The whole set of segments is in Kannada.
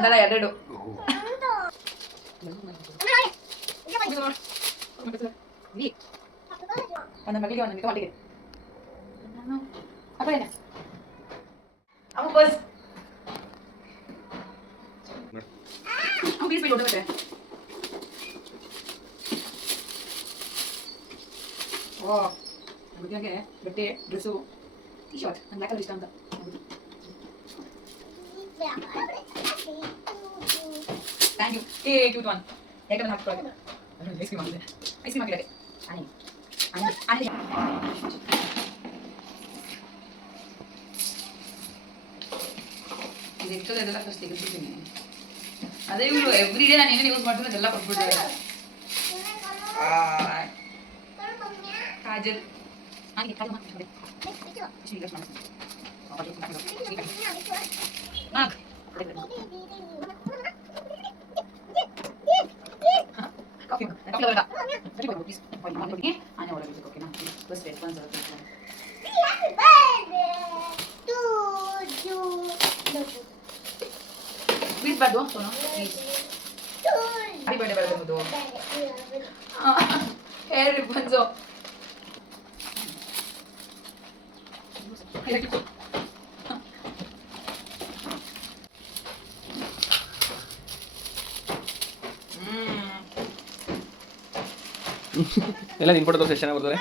ಒಂದಲ್ಲ ಎರಡು ಒಂದ ಮಗಳಿಗೆ ಒಂದು ಹೊಟ್ಟಿಗೆ ಅಪ್ಪ ಏನ ಅಮ್ಮ ಬಸ್ ಅಮ್ಮ ಬೀಸ್ ಬಿಟ್ಟು ಹೊರಟೆ ಓ ಹುಡುಗಿಗೆ ಬಟ್ಟೆ ಡ್ರೆಸ್ಸು ಟೀ ಶರ್ಟ್ ನಂಗೆ ಯಾಕಂದ್ರೆ ಇಷ್ಟ ಅಂತ ಥ್ಯಾಂಕ್ ಯು ಏ ಕ್ಯೂಟ್ ಒನ್ ಯಾಕಂದ್ರೆ ಹಾಕ್ಕೊಳ್ಳಿ ಐಸ್ ಕ್ರೀಮ್ ಆಗಿದೆ ಐಸ್ ಕ್ರೀಮ್ ಹಾಕಿದೆ ಇದು ಇಟ್ಟದೆಲ್ಲ ಫಸ್ಟ್ ತೆಗೆದುಬಿಡ್ತೀನಿ ಅದೇ ಇವರು ಎವ್ರಿ ಡೇ ನಾನು ಏನೇನು ಯೂಸ್ ಮಾಡ್ತೀನಿ ಅದೆಲ್ಲ ಕೊಟ್ಬಿಡ್ತಾರೆ ಕಾಜಲ್ ಹಾಗೆ ಕಾಜಲ್ ಮಾಡ್ತೀನಿ ಬೀಸ್ಬಾರ್ದು ಸೋನು ಹ್ಯಾಪಿ ಬರ್ಡೇ ಬರಬಹುದು ಹೇರ್ ರಿಬ್ಬನ್ಸು ಎಲ್ಲ ನಿನ್ ಫೋಟೋ ತೋರಿಸಿ ಎಷ್ಟು ಚೆನ್ನಾಗಿ ಬರ್ತಾರೆ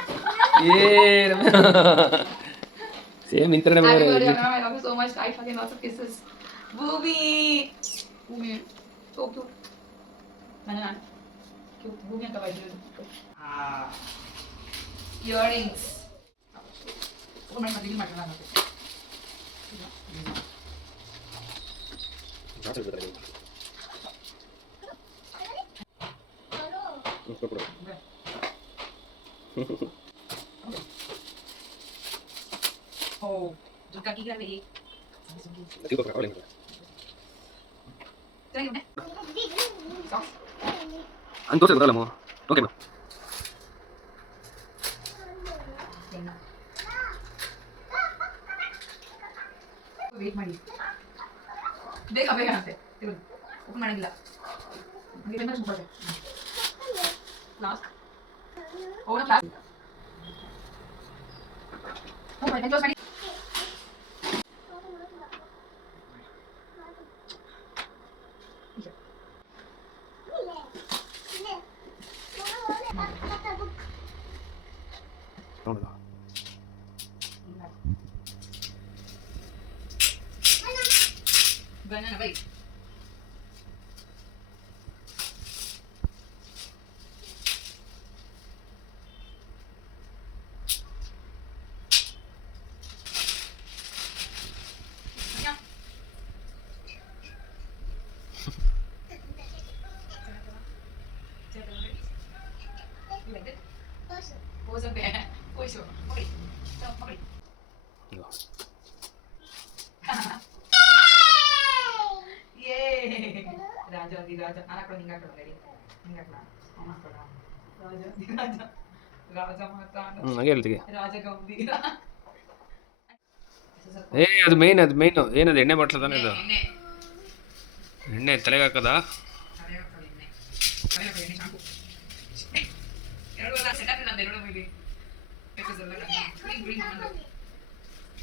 ಸೇಮ್ ನಿಂತರೆ so much I fucking lots of kisses Booby so cute mana cute Booby anta baidu earrings oh my god madila oh juga gila nih Nanti gue pakai Anto se lo mau. Oke, Ma. Wait ಮಾಡಿ ಬೇಗ ಬೇಗ ಅಂತೆ ಓಪನ್ ಮಾಡಂಗಿಲ್ಲ ನನಗೆ ಬೆನ್ನ ಸುಮ್ಮನೆ ಲಾಸ್ಟ್ ಓನ ಕ್ಲಾಸ್ ಓ ಮೈ ಕ್ಲಾಸ್ ಮಾಡಿ banana bhai pose a bit pose okay so okay Raja di Raja anak lo ninggal ready ninggal mama koda Raja di Raja Raja mata ಹಾಗೆ ಹೇಳ್ತೀವಿ Raja ಗಂಭೀರ ಅದು ಮೇನ್ ಏನದು ಎಣ್ಣೆ ಬಾಟ್ಲ ತಾನೆ ಇದು ಎಣ್ಣೆ ತಲೆಗೆ ಹಾಕದ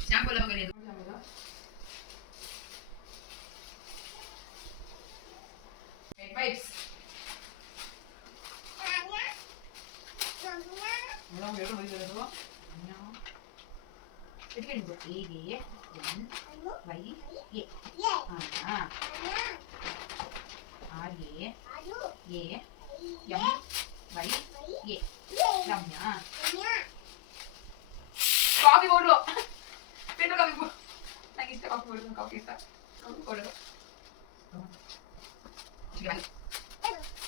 ಶಾಂಪು ಎಲ್ಲ ಮಗನೇ pipes Hola, voy a comer eso. No. ¿Qué quieres decir? ¿Y? ¿Vaya? ¿Y? Ah. Ah, ¿y? ¿Y? ¿Yum? ¿Vaya? ¿Y? ¿Yum? Coffee board. Pero coffee board. Aquí está coffee board, coffee está. Coffee board. Sige,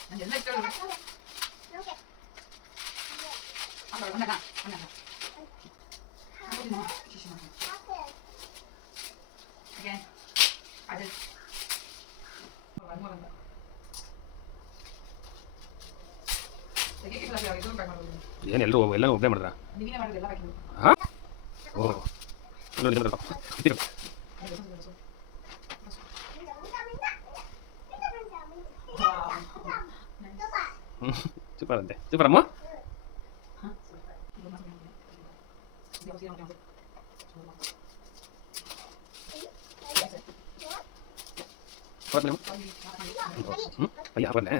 nandiyan na ito. Ano na? Ako din mo. Again. Adil. Ano mo lang. Sige, kita lagi ito pack ಮಾಡೋದು. ಏನು ಎಲ್ಲರೂ ಎಲ್ಲ ಒಬ್ಬನೇ ಮಾಡಿದ್ರಾ? ನೀನೇ ಮಾಡೋದು ಎಲ್ಲ ಪಾಕಿಂಗ್. ಹಾ? ಓ. ನೋಡಿ ನೋಡಿ. ಸೂಪರ್ ಅಂತೆ ಸೂಪರ್ ಅಮ್ಮ ಹಾಂ ಬರಲೇ ಅಯ್ಯ ಬರಲೇ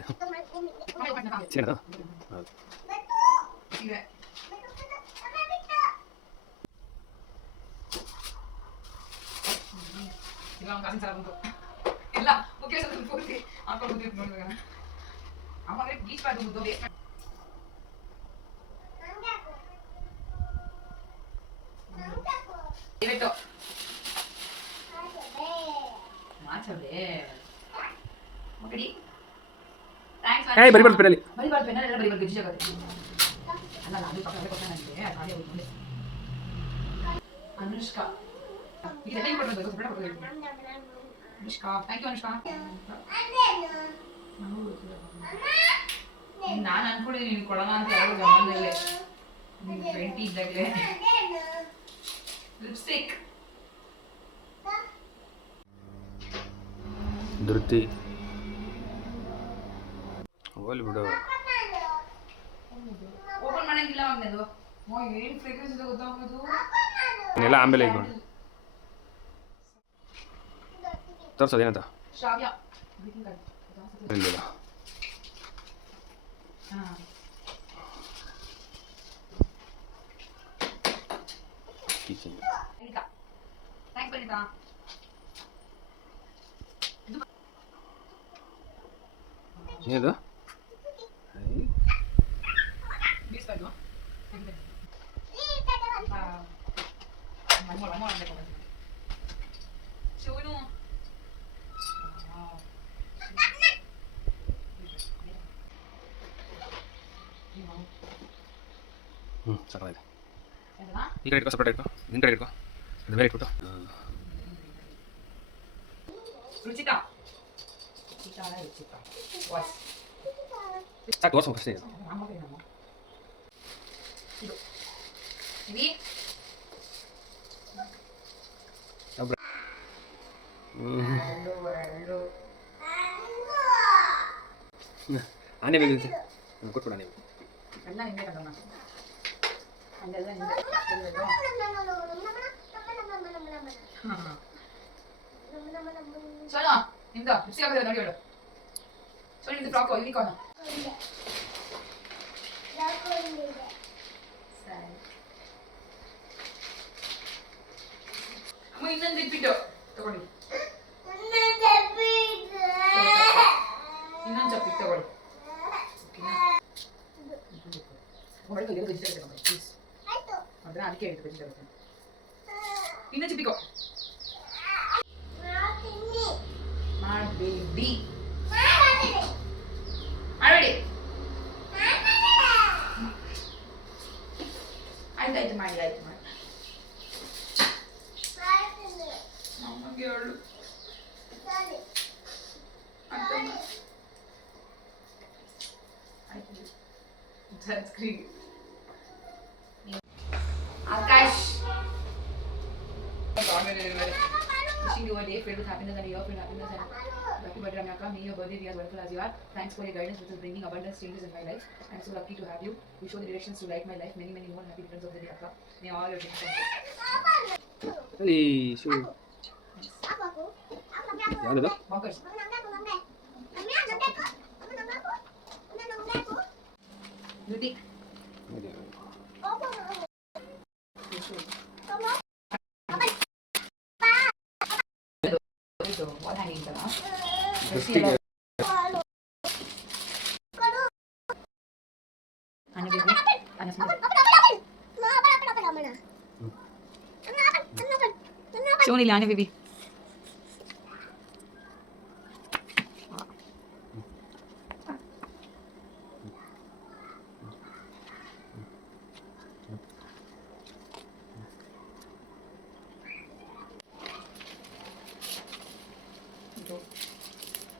ಸರಿನಾ ಹೌದು ಇದೆ ಇಲ್ಲ ಅವ್ನು ಕಾಸಿನ ಸಲ ಬಂತು ಇಲ್ಲ ಮುಖ್ಯ ಸ್ವಲ್ಪ ಪೂರ್ತಿ ಹಾಕೊಂಡು ಬಂದಿದ್ದು ನೋಡ್ಬೇಕಣ್ಣ ಅವಾಗ ಗೀಚ್ ಬಾರ್ದು ಮುದ್ದು ಬೇಕು ದಯವಿಟ್ಟು ಮಾಚವ್ರೆ ಮಗಡಿ ಥ್ಯಾಂಕ್ಸ್ ಏಯ್ ಬರಿಬಾರ್ದು ಪೆನ್ನಲ್ಲಿ ಬರಿಬಾರ್ದು ಪೆನ್ನೆಲ್ಲ ಬರಿಬಾರ್ದು ಗಿಜ್ಜಾಗುತ್ತೆ ಅಲ್ಲ ನಾನು ಪಕ್ಕದಲ್ಲೇ ಕೊಟ್ಟೆ ನನಗೆ ಖಾಲಿ ಹೋಗ್ತದೆ ಅನುಷ್ಕಾ ಈಗ ಹೆಂಗೆ ಕೊಡಬೇಕು ಸುಮ್ಮನೆ ಕೊಡಬೇಕು ಅನುಷ್ಕಾ ಥ್ಯಾಂಕ್ ಯು ಅನುಷ್ಕಾ ನಾನು ಅನ್ಕೊಂಡಿದ್ದೀನಿ ನೀನು ಕೊಡೋಣ ಅಂತ ಯಾವಾಗ ಜಮಾನದಲ್ಲೇ ನೀನು 20 ಇದ್ದಾಗಲೇ ಲಿಪ್ಸ್ಟಿಕ್ ಧೃತಿ ಹೋಗ್ಲಿ ಬಿಡು ಓಪನ್ ಮಾಡಂಗಿಲ್ಲ ಅವನದು ಏನು ಫ್ರೇಗ್ರೆನ್ಸ್ ಇದೆ ಗೊತ್ತಾ ಅವನದು ಎಲ್ಲ ಆಮೇಲೆ ಇಟ್ಕೊಂಡು ತೋರ್ಸೋದೇನಂತ ಶ್ರಾವ್ಯ ಇಲ್ಲ ಹಾಂ ಕಿಚನ್ ಅನಿತಾ ಥ್ಯಾಂಕ್ಸ್ ಅನಿತಾ ಏನಿದು ಬೀಸ್ಬಾರ್ದು ಶಿವನು ಸಾಕಾಗಿದೆ ಈ ಕಡೆ ಇಟ್ಕೋ ಸಪ್ರೇಟ್ ಇಟ್ಕೋ ನಿನ್ನ ಕಡೆ ಇಟ್ಕೋ ಅದು ಮೇಲೆ ಇಟ್ಬಿಟ್ಟು ರುಚಿತಾ ವಾಯ್ಸ್ ಸಾಕು ತೋರ್ಸು ಫಸ್ಟ್ ಇದು ಇವಿ ಆನೆ ಬೇಕಿರುತ್ತೆ ಕೊಟ್ಬಿಡ ಆನೆ ಎಲ್ಲ ನಿಂಗೆ ಕದಮ್ಮ ಅಲ್ಲೆಲ್ಲ ನಿಂಗೆ ಸೋನು ನಿಮ್ದು ರುಚಿ ಆಗಿದೆ ನೋಡಿ ಹೇಳು ಸೋನು ನಿಮ್ದು ಫ್ರಾಕು ಇಲ್ಲಿ ಕೋಣ ಅಮ್ಮ ಇನ್ನೊಂದು ಇಟ್ಬಿಟ್ಟು ತಗೊಳ್ಳಿ ಇನ್ನೊಂದು ಚಪ್ಪಿಟ್ಟು ತಗೊಳ್ಳಿ ಹೊರಗೆ ಏನು ವೆಜಿಟೇಬಲ್ ತಗೊಂಡು ಪ್ಲೀಸ್ ಅದನ್ನ ಅದಕ್ಕೆ ಹೇಳಿದ್ದು ವೆಜಿಟೇಬಲ್ ಇನ್ನೊಂದು ಚಿಪ್ಪಿಕೋ ಮಾಡಬೇಡಿ ಮಾಡಬೇಡಿ ಆಯ್ತಾಯ್ತು ಮಾಡಿ ಆಯ್ತು ಮಾಡಿ ನಮಗೆ ಹೇಳು sunscreen Akash wishing you a day filled with happiness and a year filled with happiness and happy birthday Ramyaka. May your birthday be as wonderful as you are. Thanks for your guidance which is bringing abundance changes in my life. I'm so lucky to have you. You show the directions to light my life. Many many more happy returns of the day Akka. May all your dreams come true. ಅಲ್ಲಿ ಶೂ ಯಾವುದದು Bonkers. Ritik. Wall hanging ತರ. Anya baby. Anya smile. Shoni Anya baby.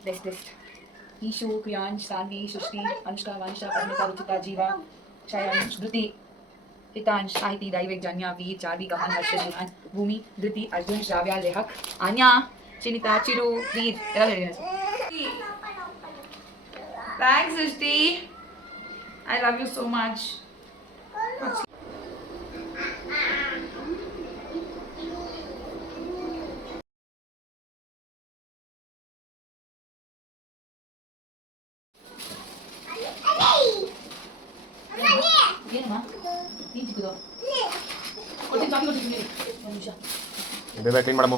Next. Ishu, Kriyansh, Sanvi, Shushti, Anushka, Vanisha, Parmita, Ruchita, Jiva, Shayan, Dhruti, Hitansh, Sahiti, Daivik, Janya, Veer, Charvi, Kahan, Harshad, Jihan, Bhumi, Dhruti, Arjun, Shravya, Lehak, Anya, Chinita, Chiru, Veer. Thanks, Shushti. I love you so much. ಏನಮ್ಮ ನೀನು ಚಿಕ್ಕದು ಕೊಡ್ತೀನಿ ಚಾಕಿ ಕೊಡ್ತೀನಿ ಒಂದು ನಿಮಿಷ ಬೇಗ ಕ್ಲೀನ್ ಮಾಡಮ್ಮ